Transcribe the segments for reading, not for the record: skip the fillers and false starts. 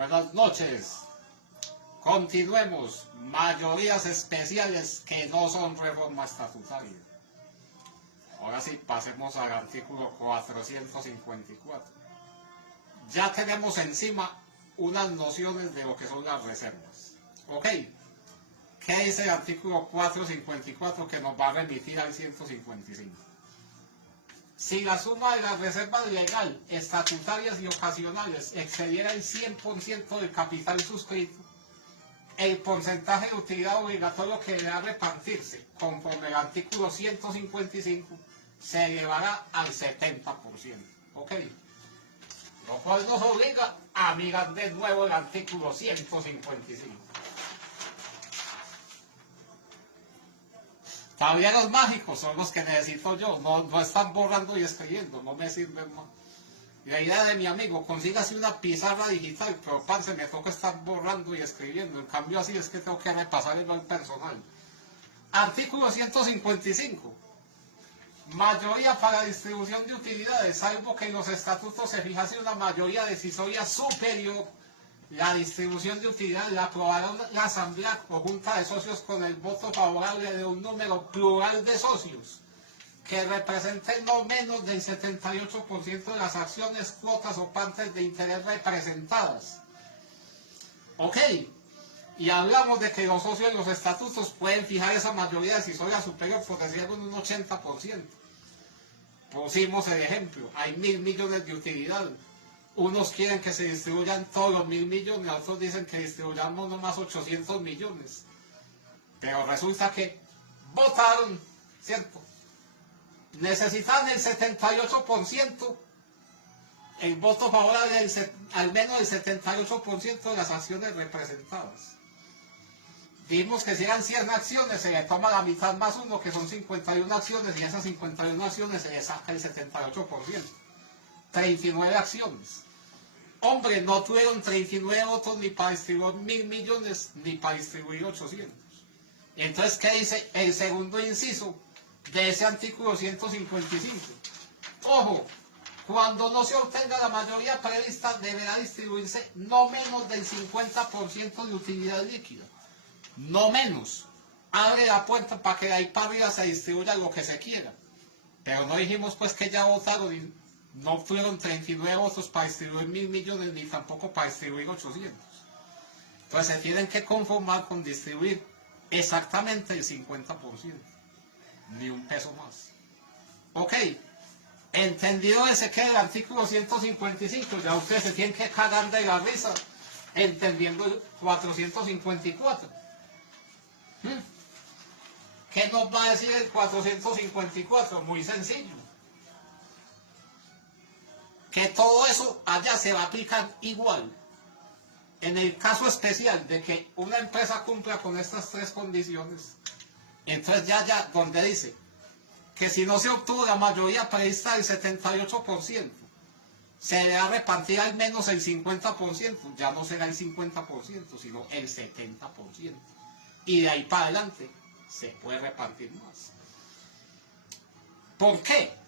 Buenas noches. Continuemos. Mayorías especiales que no son reforma estatutaria. Ahora sí, pasemos al artículo 454. Ya tenemos encima unas nociones de lo que son las reservas. ¿Ok? ¿Qué dice el artículo 454 que nos va a remitir al 155? Si la suma de las reservas legal, estatutarias y ocasionales excediera el 100% del capital suscrito, el porcentaje de utilidad obligatorio que deberá repartirse conforme al artículo 155 se elevará al 70%. ¿Ok? Lo cual nos obliga a mirar de nuevo el artículo 155. Tableros mágicos son los que necesito yo, no están borrando y escribiendo, no me sirven más. La idea de mi amigo, consígase una pizarra digital, pero parce, me toca estar borrando y escribiendo, en cambio así es que tengo que repasar el personal. Artículo 155. Mayoría para distribución de utilidades, salvo que en los estatutos se fijase una mayoría decisoria superior. La distribución de utilidades la aprobará la asamblea o junta de socios con el voto favorable de un número plural de socios que represente no menos del 78% de las acciones, cuotas o partes de interés representadas. Ok, y hablamos de que los socios de los estatutos pueden fijar esa mayoría decisoria superior, por decirlo, en un 80%. Pusimos el ejemplo, hay 1.000 millones de utilidades. Unos quieren que se distribuyan todos los 1.000 millones, otros dicen que distribuyamos nomás 800 millones. Pero resulta que votaron, ¿cierto? Necesitan el 78%, el voto favorable al menos el 78% de las acciones representadas. Vimos que si eran 100 acciones, se le toma la mitad más uno, que son 51 acciones, y esas 51 acciones se le saca el 78%. 39 acciones. Hombre, no tuvieron 39 votos ni para distribuir 1.000 millones, ni para distribuir 800. Entonces, ¿qué dice el segundo inciso de ese artículo 155? Ojo, cuando no se obtenga la mayoría prevista, deberá distribuirse no menos del 50% de utilidad líquida. No menos. Abre la puerta para que de ahí para arriba se distribuya lo que se quiera. Pero no dijimos pues que ya votaron, no fueron 39 votos para distribuir 1.000 millones, ni tampoco para distribuir 800. Entonces se tienen que conformar con distribuir exactamente el 50%. Ni un peso más. Ok. Entendido ese que el artículo 155, ya ustedes se tienen que cagar de la risa entendiendo el 454. ¿Qué nos va a decir el 454? Muy sencillo. Que todo eso allá se va a aplicar igual. En el caso especial de que una empresa cumpla con estas tres condiciones, entonces ya donde dice que si no se obtuvo la mayoría prevista del 78%, se debe repartir al menos el 50%, ya no será el 50%, sino el 70%. Y de ahí para adelante se puede repartir más. ¿Por qué?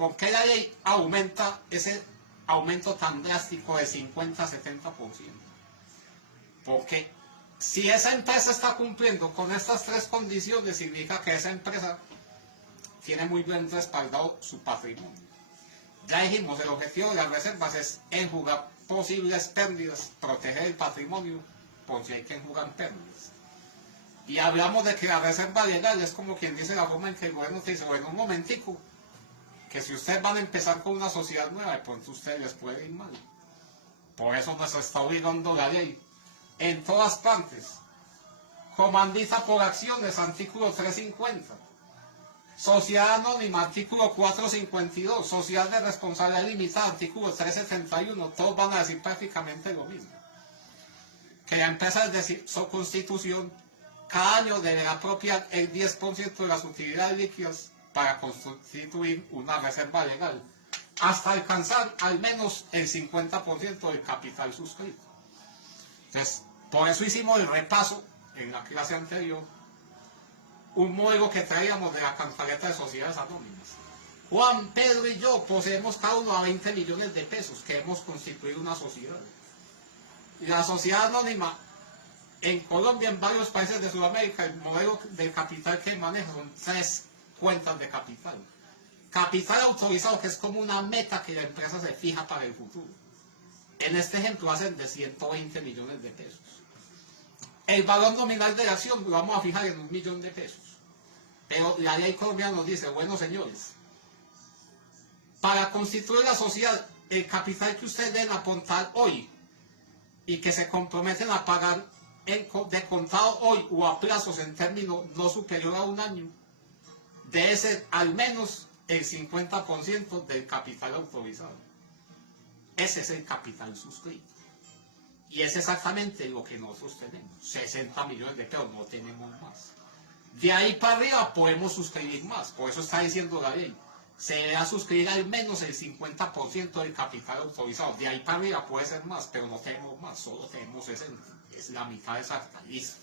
¿Por qué la ley aumenta ese aumento tan drástico de 50 a 70%? Porque si esa empresa está cumpliendo con estas tres condiciones, significa que esa empresa tiene muy bien respaldado su patrimonio. Ya dijimos, el objetivo de las reservas es enjugar posibles pérdidas, proteger el patrimonio por si hay que enjugar pérdidas. Y hablamos de que la reserva legal es como quien dice la forma en que el gobierno te dice, bueno, un momentico, que si ustedes van a empezar con una sociedad nueva, de pronto a ustedes les puede ir mal. Por eso nos está obligando la ley. En todas partes. Comandiza por acciones, artículo 350. Sociedad anónima, artículo 452. Sociedad de responsabilidad limitada, artículo 371. Todos van a decir prácticamente lo mismo. Que la empresa, es decir, su constitución, cada año deberá apropiar el 10% de las utilidades líquidas para constituir una reserva legal, hasta alcanzar al menos el 50% del capital suscrito. Entonces, por eso hicimos el repaso en la clase anterior, un modelo que traíamos de la cantaleta de sociedades anónimas. Juan, Pedro y yo poseemos cada uno a 20 millones de pesos, que hemos constituido una sociedad. la sociedad anónima en Colombia, en varios países de Sudamérica, el modelo de capital que maneja son 3 cuentas de capital. Capital autorizado, que es como una meta que la empresa se fija para el futuro. En este ejemplo hacen de 120 millones de pesos. El valor nominal de la acción lo vamos a fijar en 1 millón de pesos. Pero la ley colombiana nos dice, bueno señores, para constituir la sociedad, el capital que ustedes deben aportar hoy y que se comprometen a pagar de contado hoy o a plazos en términos no superior a 1 año, debe ser al menos el 50% del capital autorizado. Ese es el capital suscrito. Y es exactamente lo que nosotros tenemos. 60 millones de pesos, no tenemos más. De ahí para arriba podemos suscribir más. Por eso está diciendo la ley. Se debe suscribir al menos el 50% del capital autorizado. De ahí para arriba puede ser más, pero no tenemos más. Solo tenemos 60. Es la mitad exacta. Listo.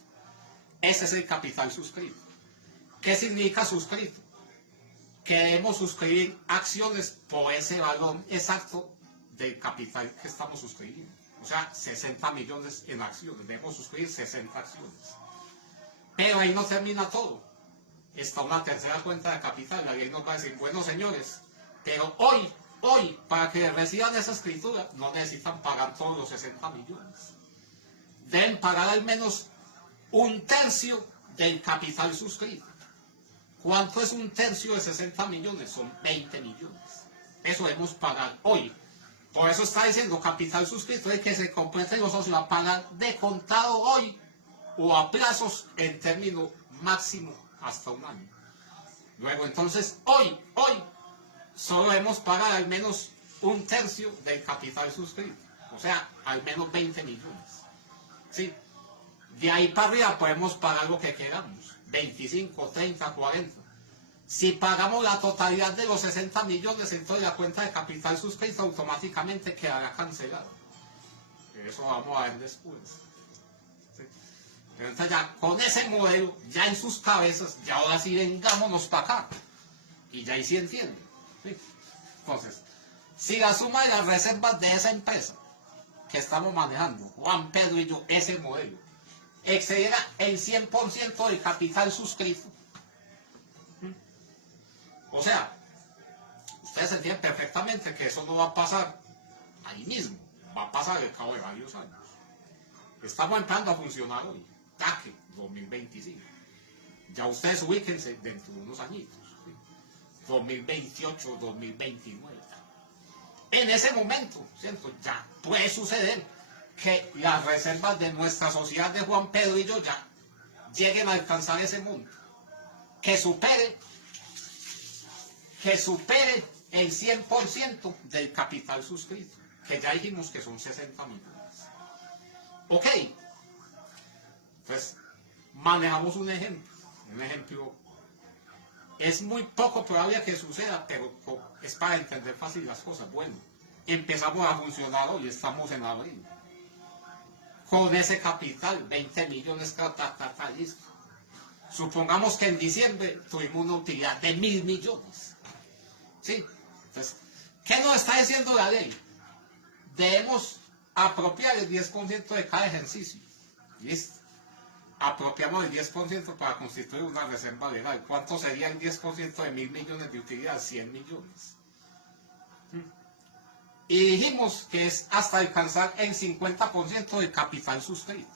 Ese es el capital suscrito. ¿Qué significa suscrito? Que debemos suscribir acciones por ese valor exacto del capital que estamos suscribiendo. O sea, 60 millones en acciones. Debemos suscribir 60 acciones. Pero ahí no termina todo. Está una tercera cuenta de capital. La ley nos va a decir, bueno señores, pero hoy, para que reciban esa escritura, no necesitan pagar todos los 60 millones. Deben pagar al menos 1/3 del capital suscrito. ¿Cuánto es 1/3 de 60 millones? Son 20 millones. Eso debemos pagar hoy. Por eso está diciendo capital suscrito, es que se comprometen los socios a pagar de contado hoy o a plazos en término máximo hasta 1 año. Luego entonces hoy solo debemos pagar al menos 1/3 del capital suscrito. O sea, al menos 20 millones. ¿Sí? De ahí para arriba podemos pagar lo que queramos. 25, 30, 40. Si pagamos la totalidad de los 60 millones, entonces la cuenta de capital suscrito automáticamente quedará cancelada. Eso vamos a ver después. ¿Sí? Pero entonces ya con ese modelo, ya en sus cabezas, ya ahora sí vengámonos para acá. Y ya ahí sí entienden. ¿Sí? Entonces, si la suma de las reservas de esa empresa que estamos manejando, Juan Pedro y yo, ese modelo, excediera el 100% del capital suscrito. O sea, ustedes entienden perfectamente que eso no va a pasar ahí mismo, va a pasar al cabo de varios años. Estamos empezando a funcionar hoy, TACE 2025. Ya ustedes ubíquense dentro de unos añitos, ¿sí? 2028, 2029. En ese momento, ¿cierto? Ya puede suceder que las reservas de nuestra sociedad de Juan Pedro y yo ya lleguen a alcanzar ese monto, que supere el 100% del capital suscrito, que ya dijimos que son 60 millones. Ok, entonces manejamos un ejemplo, es muy poco probable que suceda, pero es para entender fácil las cosas. Bueno, empezamos a funcionar hoy, estamos en abril, con ese capital, 20 millones, listo. Supongamos que en diciembre tuvimos una utilidad de 1.000 millones. ¿Sí? Entonces, ¿qué nos está diciendo la ley? Debemos apropiar el 10% de cada ejercicio. ¿Listo? Apropiamos el 10% para constituir una reserva legal. ¿Cuánto sería el 10% de 1.000 millones de utilidad? 100 millones. Y dijimos que es hasta alcanzar el 50% del capital suscrito.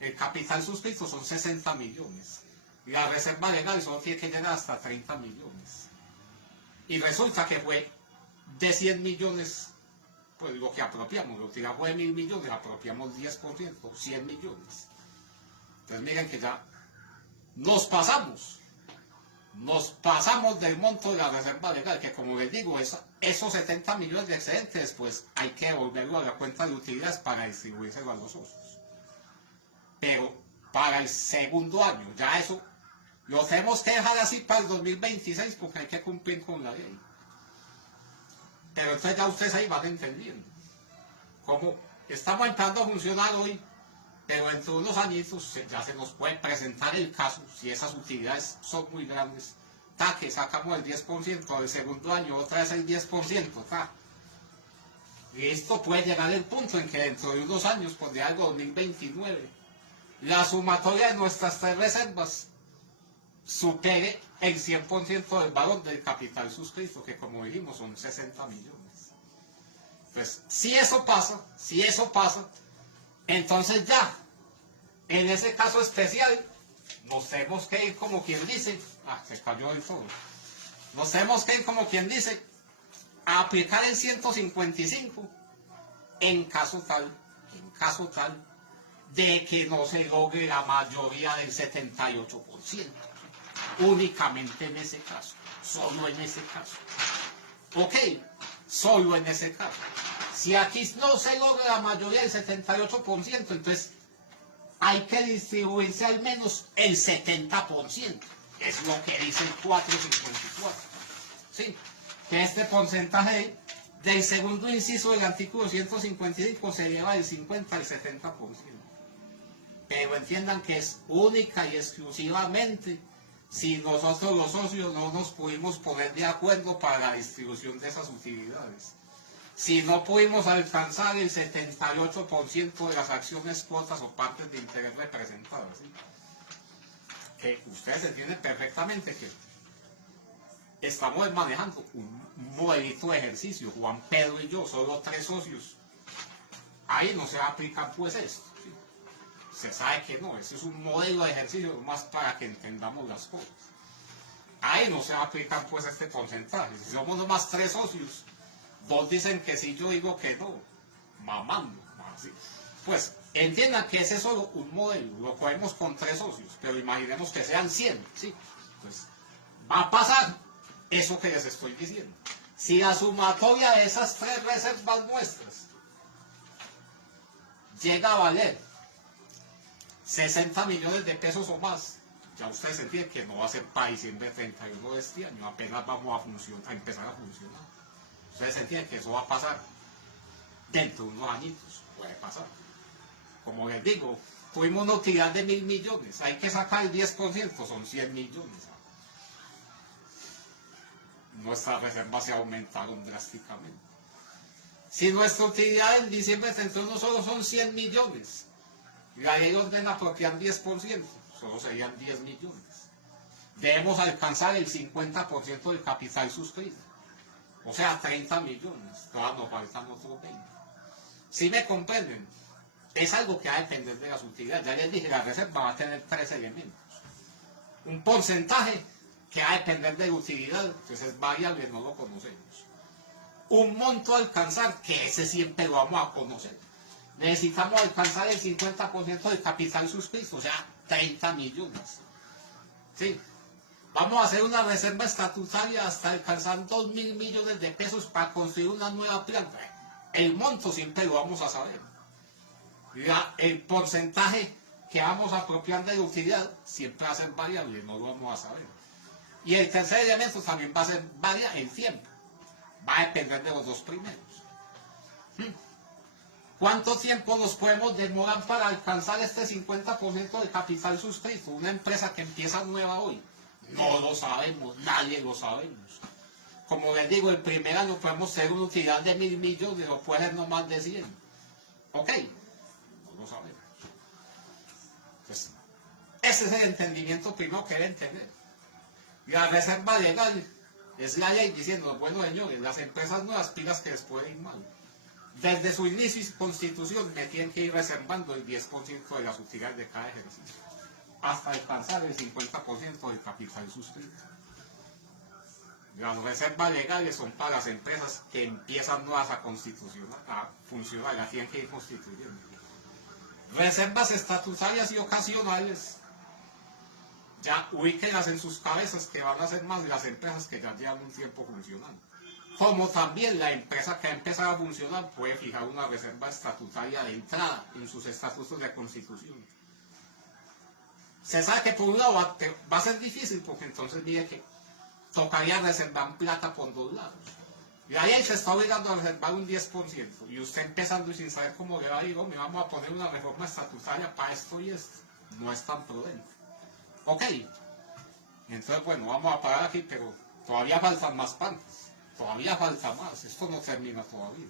El capital suscrito son 60 millones. Y la reserva legal solo tiene que llegar hasta 30 millones. Y resulta que fue de 100 millones, pues lo que apropiamos, la utilidad fue de 1.000 millones, apropiamos 10%, 100 millones. Entonces miren que ya nos pasamos del monto de la reserva legal, que como les digo, esos 70 millones de excedentes, pues hay que devolverlo a la cuenta de utilidades para distribuírselo a los socios. Pero para el segundo año, ya eso lo tenemos que dejar así para el 2026 porque hay que cumplir con la ley. Pero entonces ya ustedes ahí van entendiendo cómo estamos empezando a funcionar hoy, pero dentro de unos añitos ya se nos puede presentar el caso, si esas utilidades son muy grandes, que sacamos el 10% del segundo año, otra vez el 10%, Esto puede llegar el punto en que dentro de unos años, por de algo 2029, la sumatoria de nuestras tres reservas supere el 100% del valor del capital suscrito, que como dijimos son 60 millones. Pues si eso pasa, entonces ya, en ese caso especial, nos tenemos que ir como quien dice, se cayó el todo, nos tenemos que ir como quien dice, a aplicar el 155 en caso tal de que no se logre la mayoría del 78%. Únicamente en ese caso, solo en ese caso. Ok, solo en ese caso. Si aquí no se logra la mayoría del 78%, entonces hay que distribuirse al menos el 70%. Es lo que dice el 454. ¿Sí? Que este porcentaje del segundo inciso del artículo 155 se lleva del 50 al 70%. Pero entiendan que es única y exclusivamente si nosotros los socios no nos pudimos poner de acuerdo para la distribución de esas utilidades. Si no pudimos alcanzar el 78% de las acciones, cuotas o partes de interés representadas. ¿Sí? Que ustedes entienden perfectamente que estamos manejando un modelito de ejercicio, Juan Pedro y yo, solo 3 socios. Ahí no se aplica pues esto. ¿Sí? Se sabe que no, ese es un modelo de ejercicio más para que entendamos las cosas. Ahí no se aplica pues este porcentaje. Si somos nomás 3 socios, 2 dicen que sí, yo digo que no, mamando. ¿Sí? Pues entiendan que ese es solo un modelo, lo podemos con 3 socios, pero imaginemos que sean 100. ¿Sí? Pues va a pasar eso que les estoy diciendo. Si la sumatoria de esas 3 reservas nuestras llega a valer 60 millones de pesos o más, ya ustedes entienden que no va a ser para diciembre 31 de este año, apenas vamos a empezar a funcionar. Ustedes entienden que eso va a pasar dentro de unos añitos, puede pasar. Como les digo, tuvimos una utilidad de 1.000 millones, hay que sacar el 10%, son 100 millones. Nuestras reservas se aumentaron drásticamente. Si nuestra utilidad en diciembre 31 solo son 100 millones, y la ley ordena apropiar 10%, solo serían 10 millones. Debemos alcanzar el 50% del capital suscrito, o sea, 30 millones, todavía nos faltan otros 20. ¿Sí me comprenden? Es algo que va a depender de las utilidades. Ya les dije, la reserva va a tener 3 elementos. Un porcentaje que va a depender de la utilidad, entonces es variable, no lo conocemos. Un monto a alcanzar, que ese siempre lo vamos a conocer. Necesitamos alcanzar el 50% del capital suscrito, o sea, 30 millones. ¿Sí? Vamos a hacer una reserva estatutaria hasta alcanzar 2.000 millones de pesos para construir una nueva planta. El monto siempre lo vamos a saber. El porcentaje que vamos a apropiar de la utilidad siempre va a ser variable, no lo vamos a saber. Y el tercer elemento también va a ser variable en tiempo. Va a depender de los 2 primeros. ¿Cuánto tiempo nos podemos demorar para alcanzar este 50% de capital suscrito? Una empresa que empieza nueva hoy. No lo sabemos, nadie lo sabemos. Como les digo, el primer año podemos tener una utilidad de 1.000 millones o puede ser no más de 100. ¿Ok? No lo sabemos. Pues, ese es el entendimiento primero que deben tener. La reserva legal es la ley diciendo, bueno señores, las empresas nuevas pilas que les pueden ir mal. Desde su inicio y constitución me tienen que ir reservando el 10% de las utilidades de cada ejercicio, hasta alcanzar el 50% del capital suscrito. Las reservas legales son para las empresas que empiezan nuevas a funcionar, las tienen que ir constituyendo. Reservas estatutarias y ocasionales, ya ubíquenlas en sus cabezas que van a ser más de las empresas que ya llevan un tiempo funcionando. Como también la empresa que ha empezado a funcionar puede fijar una reserva estatutaria de entrada en sus estatutos de constitución. Se sabe que por un lado va a ser difícil porque entonces dice que tocaría reservar plata por 2 lados. Y ahí se está obligando a reservar un 10%. Y usted empezando y sin saber cómo le va a ir, me vamos a poner una reforma estatutaria para esto y esto. No es tan prudente. Ok. Entonces, bueno, vamos a parar aquí, pero todavía faltan más partes. Todavía falta más. Esto no termina todavía.